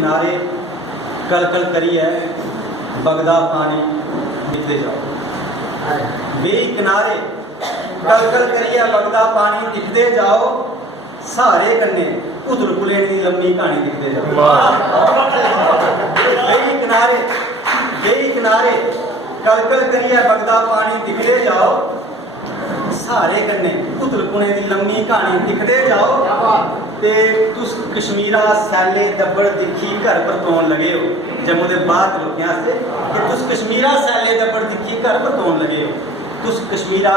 किनारे कल कल करी है बगदा पानी दिखते जाओ। बेई किनारे कल कल करी है बगदा पानी दिखते जाओ, सारे कन्ने उधर पुलेन की लंबी कहानी दिखते जाओ। बेई किनारे कल कल करी है बगदा पानी दिखते जाओ, सारे कन्ने उधर पुणे की लंबी कहानी दिखते जाओ। ते तुस कश्मीरा सैले दब्बड़ दिखी घर परतौन लगे हो, जम्मू के बाहर के लोगों आस्ते कि तुस कश्मीरा सैले दब्बड़ दिखी घर परतौन लगे हो, तुस कश्मीरा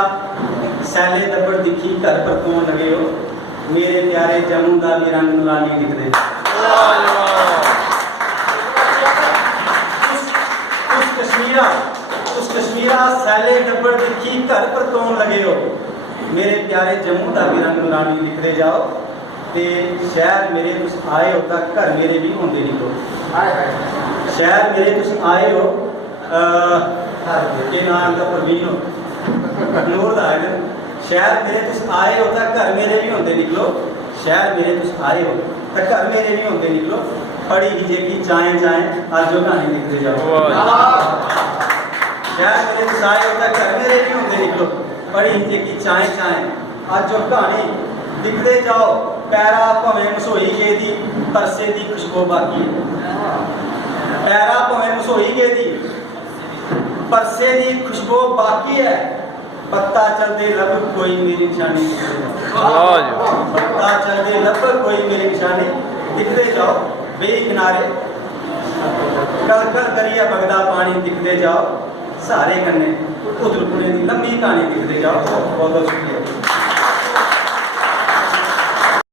सैले दब्बड़ दिखी घर परतौन लगे हो, मेरे प्यारे जम्मू का भी रंग नुरानी दिखते। तुस कश्मीरा सैले दब्बड़ दिखी घर परतौन लगे हो, मेरे प्यारे जम्मू का भी रंग नुरानी दिखते जाओ। ते शहर मेरे तुस आए हो तो घर मेरे भी होंदे निकलो, शहर मेरे तुस आए हो के नाम का प्रवीण हो अखनूर का है। शहर मेरे तुस आए हो तो घर मेरे भी होंदे निकलो, शहर मेरे तुस आए हो तो घर मेरे भी होंदे निकलो, पढ़ी कीजिए कि चाएँ चाएँ आज जो कहानी लिखते जाओ। शहर मेरे तुस आए हो तो घर मेरे भी होंदे निकलो, पढ़ी कीजिए कि चाएँ चाएँ आज जो कहानी लिखते जाओ। पैरा भवें मसोई गए दी परसे की खुशबू बाकी, पैरा भवें मसोई गए दी परसे की खुशबू बाकी है, पत्ता चलते लब कोई मेरी निशानी, पत्ता चलते लब कोई मेरी निशानी दिखते जाओ। बेकिनारे कल कल करिए बगदा पानी दिखते जाओ, सारे कन्ने उधर पुणे की लंबी कहानी दिखते जाओ। बहुत बहुत शुक्रिया।